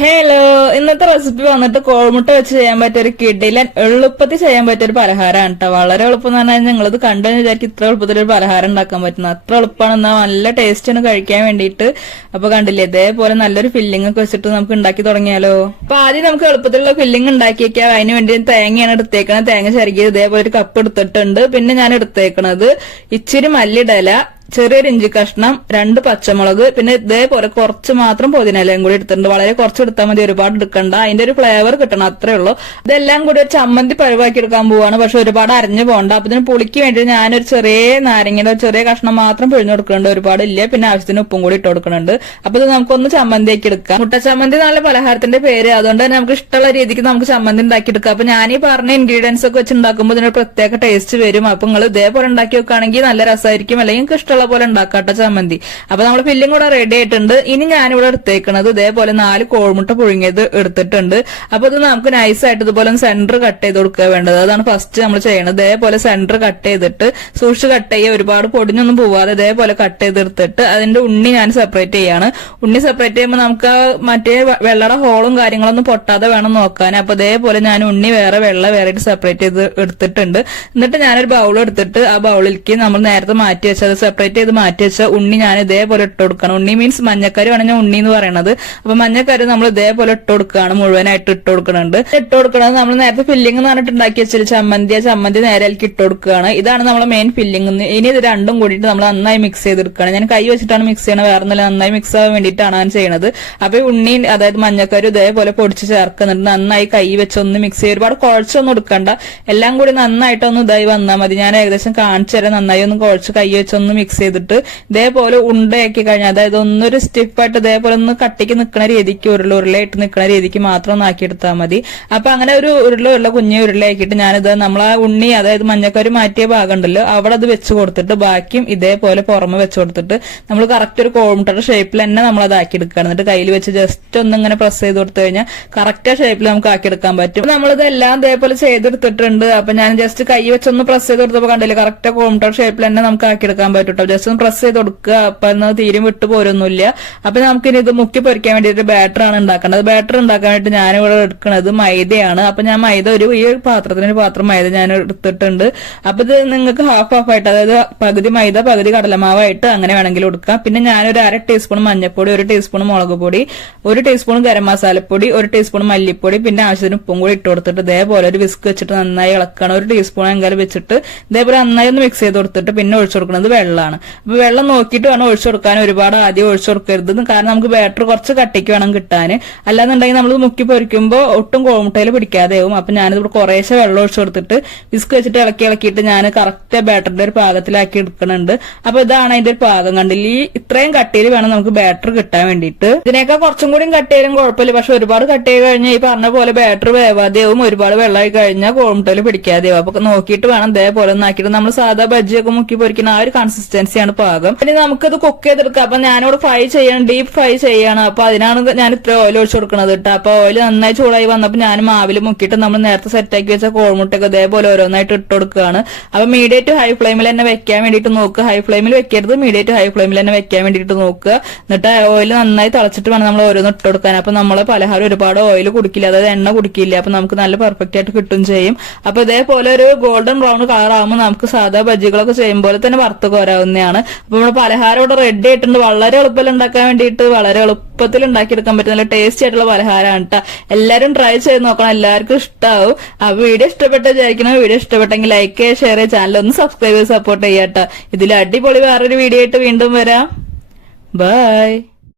Hello ഇന്നത്തെ recipe വന്നിട്ട് കോഴിമുട്ട വെച്ച് ചെയ്യാൻ പറ്റിയ ഒരു കിടിലൻ എളുപ്പത്തിൽ ചെയ്യാൻ പറ്റിയ ഒരു പലഹാരമാണ് കേട്ടോ വളരെ എളുപ്പം എന്ന് പറഞ്ഞാൽ നിങ്ങളിത് കണ്ടു വിചാരിക്കും ഇത്ര എളുപ്പത്തിൽ ഒരു പലഹാരം ഉണ്ടാക്കാൻ പറ്റുന്ന അത്ര എളുപ്പമാണ് എന്നാൽ നല്ല ടേസ്റ്റ് ആണ് കഴിക്കാൻ വേണ്ടിയിട്ട്. അപ്പൊ കണ്ടില്ലേ ഇതേപോലെ നല്ലൊരു ഫില്ലിംഗ് ഒക്കെ വെച്ചിട്ട് നമുക്ക് ഉണ്ടാക്കി തുടങ്ങിയാലോ? അപ്പൊ ആദ്യം നമുക്ക് എളുപ്പത്തിലുള്ള ഫില്ലിംഗ് ഉണ്ടാക്കി വെക്കാം അതിന് വേണ്ടി തേങ്ങയാണ് എടുത്തേക്കണത്. തേങ്ങ ചെറുകിയത് ഇതേപോലെ ഒരു കപ്പ് എടുത്തിട്ടുണ്ട്. പിന്നെ ഞാൻ എടുത്തേക്കണത് ഇച്ചിരി മല്ലിടല ചെറിയൊരു ഇഞ്ചി കഷ്ണം രണ്ട് പച്ചമുളക് പിന്നെ ഇതേപോലെ കുറച്ച് മാത്രം പുതിനയിലയും കൂടി എടുത്തിട്ടുണ്ട്. വളരെ കുറച്ച് എടുത്താൽ മതി ഒരുപാട് എടുക്കണ്ട. അതിന്റെ ഒരു ഫ്ലേവർ കിട്ടണം അത്രേ ഉള്ളൂ. ഇതെല്ലാം കൂടി ഒരു ചമ്മന്തി പഴുവാക്കി എടുക്കാൻ പോവാണ്. പക്ഷെ ഒരുപാട് അരഞ്ഞു പോകണ്ട. അപ്പൊ ഇതിന് പുളിക്ക് വേണ്ടി ഞാനൊരു ചെറിയ നാരങ്ങയുടെ ചെറിയ കഷ്ണം മാത്രം പിഴിഞ്ഞു കൊടുക്കുന്നുണ്ട്. ഒരുപാട് ഇല്ല. പിന്നെ ആവശ്യത്തിന് ഉപ്പും കൂടി ഇട്ട് കൊടുക്കുന്നുണ്ട്. അപ്പൊ ഇത് നമുക്കൊന്ന് ചമ്മന്തിയാക്കി എടുക്കാം. മുട്ട ചമ്മന്തി നല്ല പലഹാരത്തിന്റെ പേര്. അതുകൊണ്ട് തന്നെ നമുക്ക് ഇഷ്ടമുള്ള രീതിക്ക് നമുക്ക് ചമ്മന്തി ഉണ്ടാക്കി എടുക്കാം. അപ്പൊ ഞാൻ ഈ പറഞ്ഞ ഇൻഗ്രീഡിയൻസ് ഒക്കെ വെച്ച് ഉണ്ടാക്കുമ്പോൾ ഇതിനൊരു പ്രത്യേക ടേസ്റ്റ് വരും. അപ്പൊ നിങ്ങൾ ഇതേപോലെ ഉണ്ടാക്കി വെക്കുകയാണെങ്കിൽ നല്ല രസമായിരിക്കും. അല്ലെങ്കിൽ നിങ്ങൾക്ക് ഇഷ്ടമുള്ള പോലെ ഉണ്ടാക്കാട്ട ചമ്മന്തി. അപ്പൊ നമ്മൾ ഫില്ലിംഗ് കൂടെ റെഡി ആയിട്ടുണ്ട്. ഇനി ഞാനിവിടെ എടുത്തേക്കണത് ഇതേപോലെ നാല് കോഴിമുട്ട പുഴുങ്ങിയത് എടുത്തിട്ടുണ്ട്. അപ്പൊ ഇത് നമുക്ക് നൈസ് ആയിട്ട് ഇതുപോലെ സെന്റർ കട്ട് ചെയ്ത് കൊടുക്കുക വേണ്ടത്. അതാണ് ഫസ്റ്റ് നമ്മൾ ചെയ്യണത്. ഇതേപോലെ സെന്റർ കട്ട് ചെയ്തിട്ട് സൂക്ഷിച്ച് കട്ട് ചെയ്യുക ഒരുപാട് പൊടിഞ്ഞൊന്നും പോവാതെ ഇതേപോലെ കട്ട് ചെയ്തെടുത്തിട്ട് അതിന്റെ ഉണ്ണി ഞാൻ സെപ്പറേറ്റ് ചെയ്യാണ്. ഉണ്ണി സെപ്പറേറ്റ് ചെയ്യുമ്പോൾ നമുക്ക് മറ്റേ വെള്ളയുടെ ഹോളും കാര്യങ്ങളൊന്നും പൊട്ടാതെ വേണം നോക്കാൻ. അപ്പൊ ഇതേപോലെ ഞാൻ ഉണ്ണി വേറെ വെള്ള വേറെ സെപ്പറേറ്റ് ചെയ്ത് എടുത്തിട്ടുണ്ട്. എന്നിട്ട് ഞാനൊരു ബൗൾ എടുത്തിട്ട് ആ ബൗളിലേക്ക് നമ്മൾ നേരത്തെ മാറ്റി വെച്ചത് സെപ്പറേറ്റ് ചെയ്ത് മാറ്റി വെച്ച ഉണ്ണി ഞാൻ ഇതേപോലെ ഇട്ട് കൊടുക്കണം. ഉണ്ണി മീൻസ് മഞ്ഞക്കരി ആണ് ഞാൻ ഉണ്ണി എന്ന് പറയുന്നത് അപ്പൊ മഞ്ഞക്കരി നമ്മൾ ഇതേപോലെ ഇട്ട് കൊടുക്കുകയാണ് മുഴുവനായിട്ട് ഇട്ട് കൊടുക്കുന്നുണ്ട് ഇട്ട് കൊടുക്കുന്നത് നമ്മൾ നേരത്തെ ഫില്ലിംഗ് എന്ന് പറഞ്ഞിട്ട് ഉണ്ടാക്കി വെച്ചാൽ ചമ്മന്തി ആ ചമ്മന്തി നേരെ ഇട്ട് കൊടുക്കുകയാണ്. ഇതാണ് നമ്മൾ മെയിൻ ഫില്ലിംഗ് ഇനി ഇത് രണ്ടും കൂടിയിട്ട് നമ്മൾ നന്നായി മിക്സ് ചെയ്തെടുക്കുകയാണ്. ഞാൻ കൈ വെച്ചിട്ടാണ് മിക്സ് ചെയ്യണത്. വേറെ ഒന്നുമില്ല. നന്നായി മിക്സ് ആവാൻ വേണ്ടിയിട്ടാണ് ഞാൻ ചെയ്യുന്നത് അപ്പൊ ഉണ്ണി അതായത് മഞ്ഞക്കരി ഇതേപോലെ പൊടിച്ച് ചേർക്കുന്നുണ്ട്. നന്നായി കൈ വെച്ചൊന്ന് മിക്സ് ചെയ്ത് ഒരുപാട് കുഴച്ചൊന്നും എടുക്കണ്ട. എല്ലാം കൂടി നന്നായിട്ടൊന്ന് ഇതായി വന്നാൽ മതി. ഞാൻ ഏകദേശം കാണിച്ചു തരാം നന്നായി ഒന്ന് കുഴച്ച് കൈ വെച്ചൊന്ന് മിക്സ് ചെയ്തിട്ട് ഇതേപോലെ ഉണ്ടയാക്കി കഴിഞ്ഞാൽ അതായത് ഒന്നൊരു സ്റ്റിഫായിട്ട് ഇതേപോലെ ഒന്ന് കട്ടിക്ക് നിൽക്കുന്ന രീതിക്ക് ഉരുള ഉരുളയായിട്ട് നിൽക്കുന്ന രീതിക്ക് മാത്രം ഒന്ന് ആക്കിയെടുത്താൽ മതി. അപ്പൊ അങ്ങനെ ഒരു ഉരുള ഉരുള കുഞ്ഞു ഉരുളയാക്കിയിട്ട് ഞാനിത് നമ്മളെ ഉണ്ണി അതായത് മഞ്ഞക്കരി മാറ്റിയ ഭാഗം ഉണ്ടല്ലോ അവിടെ അത് വെച്ച് കൊടുത്തിട്ട് ബാക്കിയും ഇതേപോലെ പുറമെ വെച്ച് കൊടുത്തിട്ട് നമ്മൾ കറക്റ്റ് ഒരു കോമിട്ടർ ഷേപ്പിൽ തന്നെ നമ്മൾ അത് ആക്കി എടുക്കണം എന്നിട്ട് കയ്യിൽ വെച്ച് ജസ്റ്റ് ഒന്ന് ഇങ്ങനെ പ്രസ് ചെയ്ത് കൊടുത്തു കഴിഞ്ഞാൽ കറക്റ്റ് ഷേപ്പിൽ നമുക്ക് ആക്കി എടുക്കാൻ പറ്റും നമ്മളിത് എല്ലാം ഇതേപോലെ ചെയ്തെടുത്തിട്ടുണ്ട്. അപ്പൊ ഞാൻ ജസ്റ്റ് കൈ വെച്ചൊന്ന് പ്രസ് ചെയ്ത് കൊടുത്തപ്പോൾ കണ്ടില്ല കറക്റ്റ് കോമിട്ടർ ഷേപ്പിൽ തന്നെ നമുക്ക് ആക്കി എടുക്കാൻ പറ്റും കേട്ടോ. ജസ്റ്റ് ഒന്ന് പ്രസ് ചെയ്ത് കൊടുക്കുക. അപ്പൊ അന്ന് തീരും വിട്ടു പോരൊന്നുമില്ല. അപ്പൊ നമുക്കിനി ഇത് മുക്കി പൊരിക്കാൻ വേണ്ടിയിട്ട് ബാറ്റർ ആണ് ഉണ്ടാക്കേണ്ടത്. ബാറ്റർ ഉണ്ടാക്കാൻ വേണ്ടി ഞാനിവിടെ എടുക്കുന്നത് മൈദയാണ്. അപ്പൊ ഞാൻ മൈദ ഒരു ഈ പാത്രത്തിന് പാത്രം മൈദ ഞാൻ എടുത്തിട്ടുണ്ട്. അപ്പൊ ഇത് നിങ്ങൾക്ക് ഹാഫ് ഹാഫ് ആയിട്ട് അതായത് പകുതി മൈദ പകുതി കടലമാവായിട്ട് അങ്ങനെ വേണമെങ്കിൽ കൊടുക്കാം പിന്നെ ഞാനൊരു അര ടീസ്പൂൺ മഞ്ഞൾപ്പൊടി ഒരു ടീസ്പൂൺ മുളക് പൊടി ഒരു ടീസ്പൂൺ ഗരം മസാലപ്പൊടി ഒരു ടീസ്പൂൺ മല്ലിപ്പൊടി പിന്നെ ആവശ്യത്തിന് ഉപ്പും കൂടി ഇട്ട് കൊടുത്തിട്ട് ഇതേപോലെ ഒരു വിസ്ക് വെച്ചിട്ട് നന്നായി ഇളക്കണം. ഒരു ടീസ്പൂൺ എങ്കിലും വെച്ചിട്ട് ഇതേപോലെ നന്നായി ഒന്ന് മിക്സ് ചെയ്ത് കൊടുത്തിട്ട് പിന്നെ ഒഴിച്ചു കൊടുക്കുന്നത് വെള്ളമാണ്. അപ്പൊ വെള്ളം നോക്കിയിട്ട് വേണം ഒഴിച്ചു കൊടുക്കാൻ. ഒരുപാട് ആദ്യം ഒഴിച്ചു കൊടുക്കരുത് കാരണം നമുക്ക് ബാറ്റർ കുറച്ച് കട്ടിക്ക് വേണം കിട്ടാൻ അല്ലാന്നുണ്ടെങ്കിൽ നമ്മൾ മുക്കി പൊരിക്കുമ്പോൾ ഒട്ടും കോമുട്ടയിൽ പിടിക്കാതെ ആവും. അപ്പൊ ഞാനിത് കുറേശ്ശെ വെള്ളം ഒഴിച്ചു കൊടുത്തിട്ട് വിസ്ക് വെച്ചിട്ട് ഇളക്കി ഇളക്കിയിട്ട് ഞാൻ കറക്റ്റ് ബാറ്ററിന്റെ ഒരു പാകത്തിലാക്കി എടുക്കുന്നുണ്ട് അപ്പൊ ഇതാണ് അതിന്റെ ഒരു പാകം കണ്ടില്ല? ഈ ഇത്രയും കട്ടിയിൽ വേണം നമുക്ക് ബാറ്റർ കിട്ടാൻ വേണ്ടിയിട്ട്. ഇതിനേക്കാൾ കുറച്ചും കൂടി കട്ടിയാലും കുഴപ്പമില്ല. പക്ഷെ ഒരുപാട് കട്ട് ചെയ്ത് കഴിഞ്ഞാൽ ഈ പറഞ്ഞ പോലെ ബാറ്ററി വേവാതെയാവും ഒരുപാട് വെള്ളമായി കഴിഞ്ഞാൽ കോമുട്ടയിൽ പിടിക്കാതെയാവും അപ്പൊ നോക്കിയിട്ട് വേണം ഇതേപോലെ ഒന്നാക്കിയിട്ട്. നമ്മൾ സാധാ ബജ്ജിയൊക്കെ മുക്കി പൊരിക്കുന്ന ആ ഒരു കൺസിസ്റ്റൻസിയാണ് പാകം. പിന്നെ നമുക്കത് കുക്ക് ചെയ്തെടുക്കാം. അപ്പൊ ഞാനിവിടെ ഫ്രൈ ചെയ്യണം ഡീപ്പ് ഫ്രൈ ചെയ്യണം. അപ്പൊ അതിനാണ് ഞാൻ ഇത്ര ഓയിൽ ഒഴിച്ചു കൊടുക്കുന്നത് കേട്ടോ അപ്പൊ ഓയിൽ നന്നായി ചൂടായി വന്നപ്പോ ഞാൻ മാവിൽ മുക്കിയിട്ട് നമ്മൾ നേരത്തെ സെറ്റാക്കി വെച്ച കോഴിമുട്ടൊക്കെ ഇതേപോലെ ഓരോന്നായിട്ട് ഇട്ട് കൊടുക്കുകയാണ്. അപ്പൊ മീഡിയം ടു ഹൈ ഫ്ലെയിമിൽ തന്നെ വെക്കാൻ വേണ്ടിയിട്ട് നോക്കുക. ഹൈ ഫ്ലെയിമിൽ വെക്കരുത്. മീഡിയം ടു ഹൈ ഫ്ലെയിമിൽ തന്നെ വെക്കാൻ വേണ്ടിയിട്ട് നോക്കുക. എന്നിട്ട് ഓയിൽ നന്നായി തിളച്ചിട്ട് വേണം നമ്മൾ ഓരോന്ന് ഇട്ട് കൊടുക്കാൻ. അപ്പൊ നമ്മൾ പലഹാരം ഒരുപാട് ഓയിൽ കുടിക്കില്ല. അതായത് എണ്ണ കുടിക്കില്ല. അപ്പൊ നമുക്ക് നല്ല പെർഫെക്റ്റ് ആയിട്ട് കിട്ടും ചെയ്യും. അപ്പൊ ഇതേപോലെ ഒരു ഗോൾഡൻ ബ്രൗൺ കളർ ആകുമ്പോൾ നമുക്ക് സാധാ ബജ്ജികളൊക്കെ ചെയ്യുമ്പോൾ തന്നെ വറുത്ത് കോരാവുന്നതാണ് അപ്പൊ നമ്മുടെ പലഹാരം ഇവിടെ റെഡി ആയിട്ടുണ്ട്. വളരെ എളുപ്പത്തിൽ ഉണ്ടാക്കാൻ വേണ്ടിയിട്ട് വളരെ എളുപ്പത്തിൽ ഉണ്ടാക്കിയെടുക്കാൻ പറ്റും. നല്ല ടേസ്റ്റി ആയിട്ടുള്ള പലഹാരമാണ് കേട്ടോ എല്ലാവരും ട്രൈ ചെയ്ത് നോക്കണം. എല്ലാവർക്കും ഇഷ്ടാവും. ആ വീഡിയോ ഇഷ്ടപ്പെട്ട വിചാരിക്കണം. വീഡിയോ ഇഷ്ടപ്പെട്ടെങ്കിൽ ലൈക്ക് ചെയ്യുക ഷെയർ ചെയ്യുക ചാനൽ ഒന്ന് സബ്സ്ക്രൈബ് ചെയ്ത് സപ്പോർട്ട് ചെയ്യാട്ടോ ഇതിൽ അടിപൊളി വേറൊരു വീഡിയോ ആയിട്ട് വീണ്ടും വരാം. ബൈ